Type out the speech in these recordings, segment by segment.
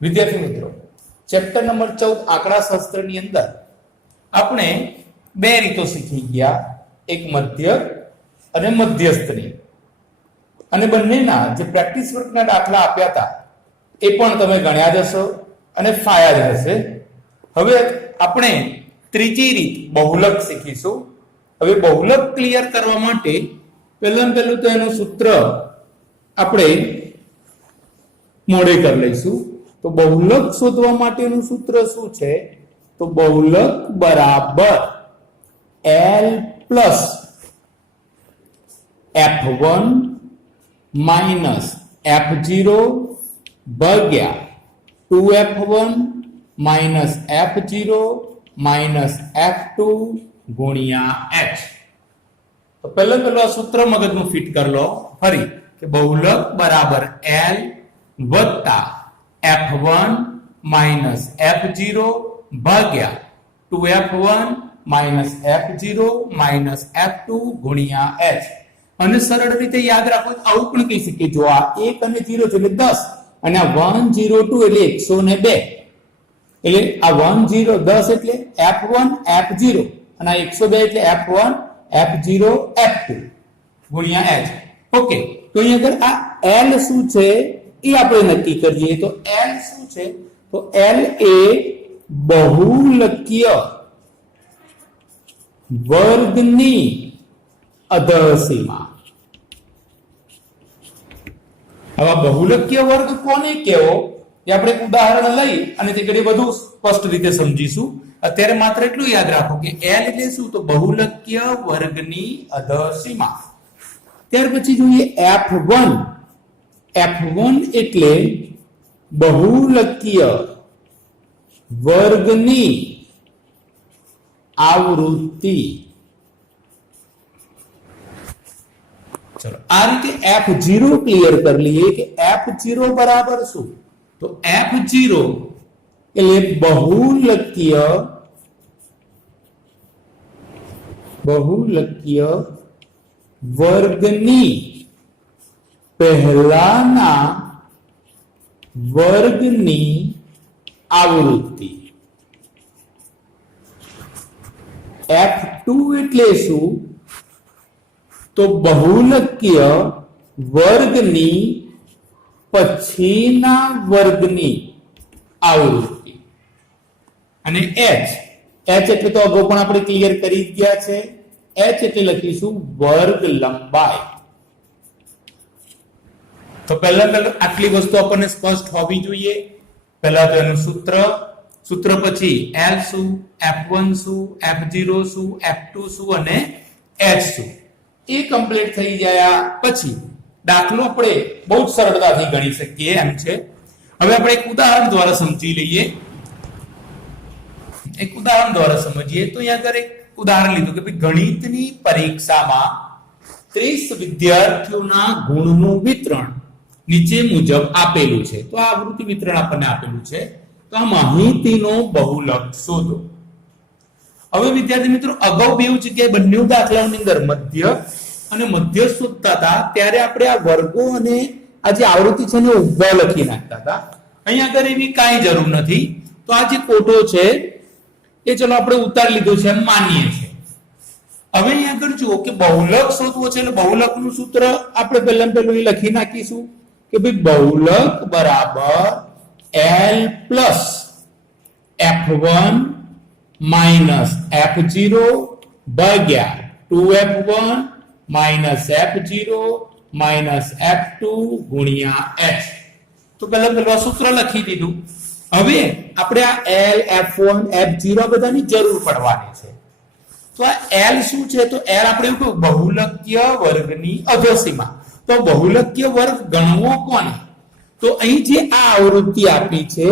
વિદ્યાર્થી મિત્રો, chapter number 14 આંકડાશાસ્ત્રની અંદર આપણે બે રીતો શીખી ગયા, એક મધ્ય અને મધ્યસ્થની, અને બંનેના જે પ્રેક્ટિસ વર્કના દાખલા આપ્યા હતા એ પણ તમે ગણ્યા જ હશો અને ફાયા જ હશે. હવે આપણે ત્રીજી રીત બહુલક શીખીશું. હવે બહુલક ક્લિયર કરવા માટે પહેલું તો એનું સૂત્ર આપણે મોડે કરી લઈશું. તો બહુલક શોધવા માટેનું સૂત્ર શું છે? તો બહુલક બરાબર L plus F1 minus F0 ભાગ્યા 2F1 minus F0 minus F2 ગુણ્યા H. તો પહેલું આ સૂત્ર મગજનું ફિટ કરી લો ફરી કે બહુલક બરાબર L વત્તા F1 માઇનસ F0 ભાગ્યા 2F1 minus F0 minus F2 ગુણ્યા H. અને સરળ રીતે યાદ રાખો આવું પણ કહી શકીએ, જો આ 1 અને 0 છે એટલે 10 અને આ 102 એટલે 102, એટલે આ 10 10 એટલે F1 F0 અને આ 102 એટલે F1 F0 F2 ગુણ્યા H. ઓકે, તો અહીંયા આગળ આ L શું છે એ આપણે નક્કી કરીએ. તો L શું છે? તો L એ બહુલકીય વર્ગની અધસીમા. હવે બહુલકીય વર્ગ કોને કહેવો એ આપણે એક ઉદાહરણ લઈ અને તે ઘડી વધુ સ્પષ્ટ રીતે સમજીશું. અત્યારે માત્ર એટલું યાદ રાખો કે L એટલે શું? તો બહુલકીય વર્ગની અધસીમા. ત્યાર પછી જોઈએ F1. F1 એટલે બહુલકીય વર્ગની આવૃત્તિ. ચલો આ રીતે F0 ક્લિયર કરી લઈએ કે F0 બરાબર શું? તો F0 એટલે બહુલકીય વર્ગની પહેલાના વર્ગની આવૃત્તિ. F2 એટલે શું? તો બહુલકીય વર્ગની પછીના વર્ગની આવૃત્તિ. અને H એટલે તો અગાઉ પણ આપણે ક્લિયર કરી ગયા છે. H એટલે લખીશું વર્ગ લંબાઈ. તો પહેલા આટલી વસ્તુ આપણને સ્પષ્ટ હોવી જોઈએ. પહેલા તો એનું સૂત્ર પછી L શું, F1 શું, F0 શું, F2 શું અને H શું એ કમ્પ્લીટ થઈ ગયા પછી દાખલો આપણે બહુ જ સરળતાથી ગણી શકીએ એમ છે. હવે આપણે એક ઉદાહરણ દ્વારા સમજી લઈએ. એક ઉદાહરણ દ્વારા સમજીએ તો અહીંયા આગળ એક ઉદાહરણ લીધું કે ભાઈ ગણિતની પરીક્ષામાં 30 વિદ્યાર્થીઓના ગુણનું વિતરણ નીચે મુજબ આપેલું છે. તો આ આવૃત્તિ વિતરણ આપણને આપેલું છે. તો આ માહિતીનો બહુલક શોધો. હવે વિદ્યાર્થી મિત્રો, અગાઉ બે જગ્યાએ બંને દાખલાઓની અંદર મધ્ય અને મધ્ય શોધતા હતા ત્યારે આપણે આ વર્ગો અને આ જે આવૃત્તિ છે ને ઉભા લખી નાખતા હતા. અહીંયા આગળ એવી કાંઈ જરૂર નથી. તો આ જે કોટો છે એ ચલો આપણે ઉતારી લીધો છે એમ માનીએ છીએ. હવે અહીંયા આગળ જુઓ કે બહુલક શોધવો છે એટલે બહુલકનું સૂત્ર આપણે પહેલું લખી નાખીશું કે ભાઈ બહુલક બરાબર L plus F1 minus F0 ભાગ્યા 2F1 minus F0 minus F2 ગુણ્યા H. તો પહેલા સૂત્ર લખી દીધું. હવે આપણે આ L, F1, F0 બધાની જરૂર પડવાની છે. તો આ L શું છે? તો L આપણે એવું કહ્યું બહુલકીય વર્ગની અધસીમા. તો બહુલકીય વર્ગ ગણવો કોને? તો અહીં જે આ આવૃત્તિ આપી છે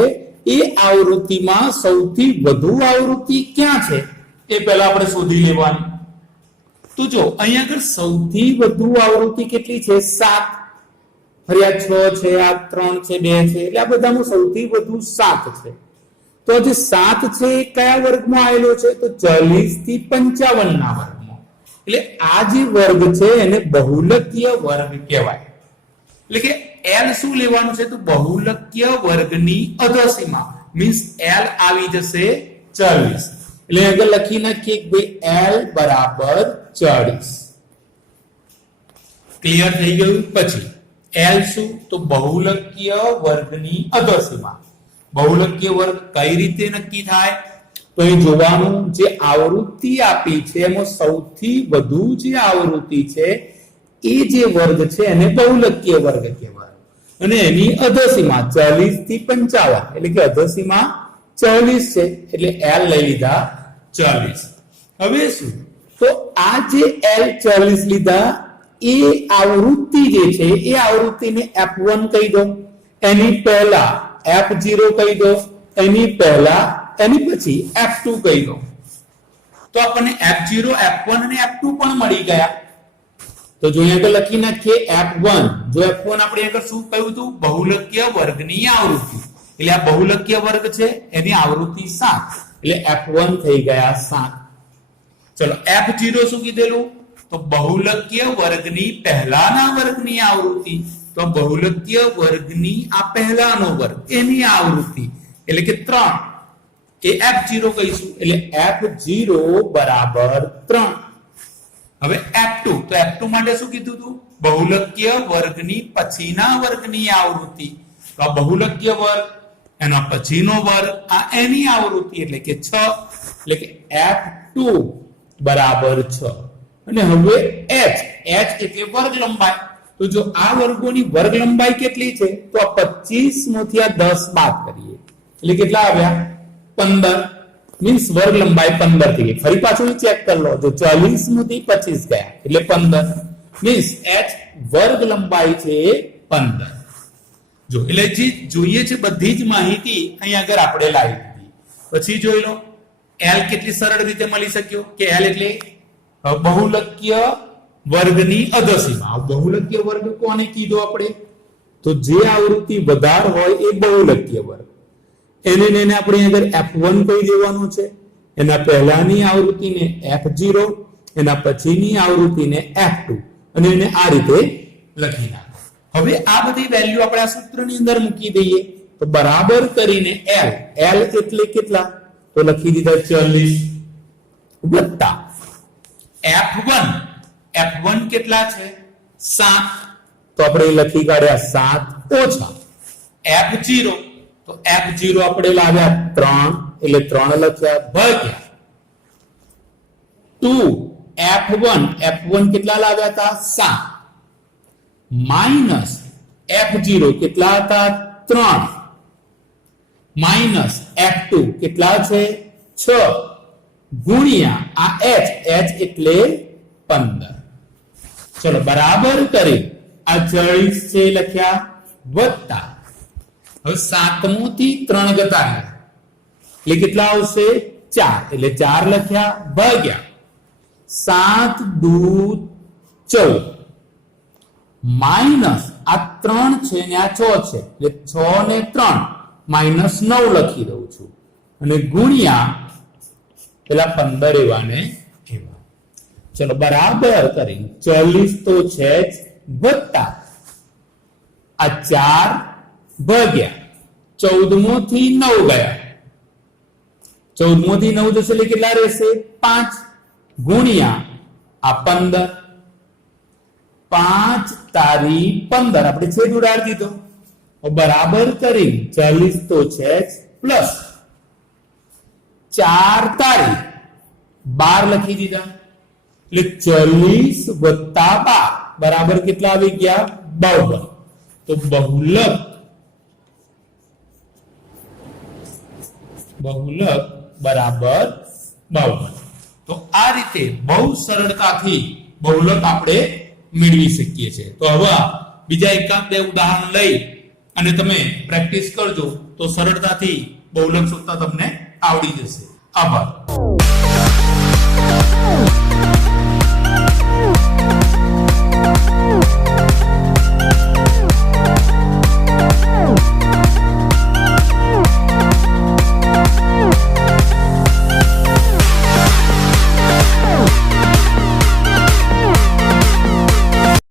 એ આવૃત્તિમાં સૌથી વધુ આવૃત્તિ ક્યાં છે એ પહેલા આપણે શોધી લેવાની. તો જો અહીંયા આગળ સૌથી વધુ આવૃત્તિ કેટલી છે? 7. ફરી આ 6 છે, આ 3 છે, 2 છે, એટલે આ બધામાં સૌથી વધુ 7 છે. તો જે 7 છે એ કયા વર્ગમાં આવેલો છે? તો 40 થી 55 ના વર્ગમાં. એટલે આ જે વર્ગ છે એને બહુલકીય વર્ગ કહેવાય. એટલે કે L શું લેવાનું છે? તો બહુલકીય વર્ગની અધસીમા મીન્સ L આવી જશે 40. એટલે આગળ લખી નાખીએ કે ભાઈ L બરાબર 40. ક્લિયર થઈ ગયું? પછી L શું? તો બહુલકીય વર્ગની અધસીમા. બહુલકીય વર્ગ કઈ રીતે નક્કી થાય? તો એ જોવાનું, જે આવૃત્તિ આપી છે એમાં સૌથી વધુ જે આવૃત્તિ છે એ જે વર્ગ છે એને બહુલકીય વર્ગ કહેવાય. અને એની અધસીમા 40 થી 55, એટલે કે અધસીમા 40 છે, એટલે L લઈ લીધા 40. હવે શું? તો આ જે L 40 લીધા એ આવૃત્તિ જે છે એ આવૃત્તિને F1 કહી દો, એની પહેલા F0 કહી દો, એની પહેલા એની પછી F2 કહી દો. તો આપણને F0, F1 અને F2 પણ મળી ગયા. તો જો અહીંયા લખી નાખીએ F1. જો F1 આપણે આગળ શું કહ્યું હતું? બહુલકીય વર્ગની આવૃત્તિ. એટલે આ બહુલકીય વર્ગ છે એની આવૃત્તિ 7, એટલે F1 થઈ ગયા 7. ચલો F0 શું કીધેલું? તો બહુલકીય વર્ગની પહેલાના વર્ગની આવૃત્તિ. તો બહુલકીય વર્ગની આ પહેલાનો વર્ગ એની આવૃત્તિ એટલે કે 3, એ F0 કહીશું. એટલે F0 બરાબર 3. હવે F2. તો F2 માટે શું કીધું હતું? બહુલકીય વર્ગની પછીના વર્ગની આવૃત્તિ. તો આ બહુલકીય વર્ગ એના પછીનો વર્ગ આ એની આવૃત્તિ એટલે કે 6, એટલે કે F2 બરાબર 6. અને હવે h એટલે વર્ગ લંબાઈ. તો જો આ વર્ગોની વર્ગ લંબાઈ કેટલી છે? તો આ 25 માંથી આ 10 બાદ કરીએ એટલે કેટલા આવ્યા? 15. મીન્સ વર્ગ લંબાઈ 15 થઈ ગઈ. ફરી પાછું ચેક કરી લો. જો 40 માંથી 25 ગયા એટલે 15. મીન્સ h વર્ગ લંબાઈ છે 15. જો એટલે જે જોઈએ છે બધી જ માહિતી અહીં આગળ આપણે લાવી દીધી. પછી જોઈ લો L કેટલી સરળ રીતે મળી શક્યો કે L એટલે બહુલકીય વર્ગની અધસીમા. બહુલકીય વર્ગ કોને કીધો આપણે? તો જે આવૃત્તિ વધારે હોય એ બહુલકીય વર્ગ. એને આપણે આગળ F1 કહી દેવાનું છે, એના પહેલાની આવૃત્તિને F0, એના પછીની આવૃત્તિને F2, અને એને આ રીતે લખી નાખો. હવે આ બધી વેલ્યુ આપણે આ સૂત્રની અંદર મૂકી દઈએ તો બરાબર કરીને L એટલે કેટલા? તો લખી દીધા 40 વત્તા F1 કેટલા છે? 7. તો આપણે લખી કાઢ્યા 7 ઓછા F0. તો F0 આપણે લાવ્યા 3, એટલે 3 લખ્યા ભાગ્યા 2 F1 કેટલા લાવ્યા હતા? 7 માઈનસ F0 કેટલા હતા? 3 માઈનસ F2 કેટલા છે? 6 ગુણ્યા આ h એટલે 15. ચલો બરાબર કરી આ 40 છે લખ્યા વત્તા હવે 7મો થી 3 ઘટાડ્યા એટલે કેટલા આવશે? 4. એટલે 4 લખ્યા ભાગ્યા 7 દુ 14 માઈનસ આ 3 છે ને આ 6 છે એટલે 6 ને 3 માઈનસ 9 લખી દઉં છું અને ગુણ્યા પેલા 15 એવા ને એવા. ચલો બરાબર કરી 40 તો છે જ વત્તા આ 4 ભાગ્યા 14મો થી 9 ગયા 14મો થી 9 જશે એટલે કેટલા રહેશે? 5 ગુણ્યા આ 15 5 તારી 15 આપણે છેદ ઉડાડી દીધો બરાબર કરી 40 તો છે જ પ્લસ 4 તારી 12 લખી દીધા એટલે 40 વત્તા 12 બરાબર કેટલા આવી ગયા? 52. તો બહુલક બરાબર 52. તો આ રીતે બહુ સરળતાથી બહુલક આપણે મેળવી શકીએ છીએ. તો હવે બીજા એકાદ બે ઉદાહરણ લઈ અને તમે પ્રેક્ટિસ કરજો તો સરળતાથી બહુલક શોધતા તમને આવડી જશે. આભાર.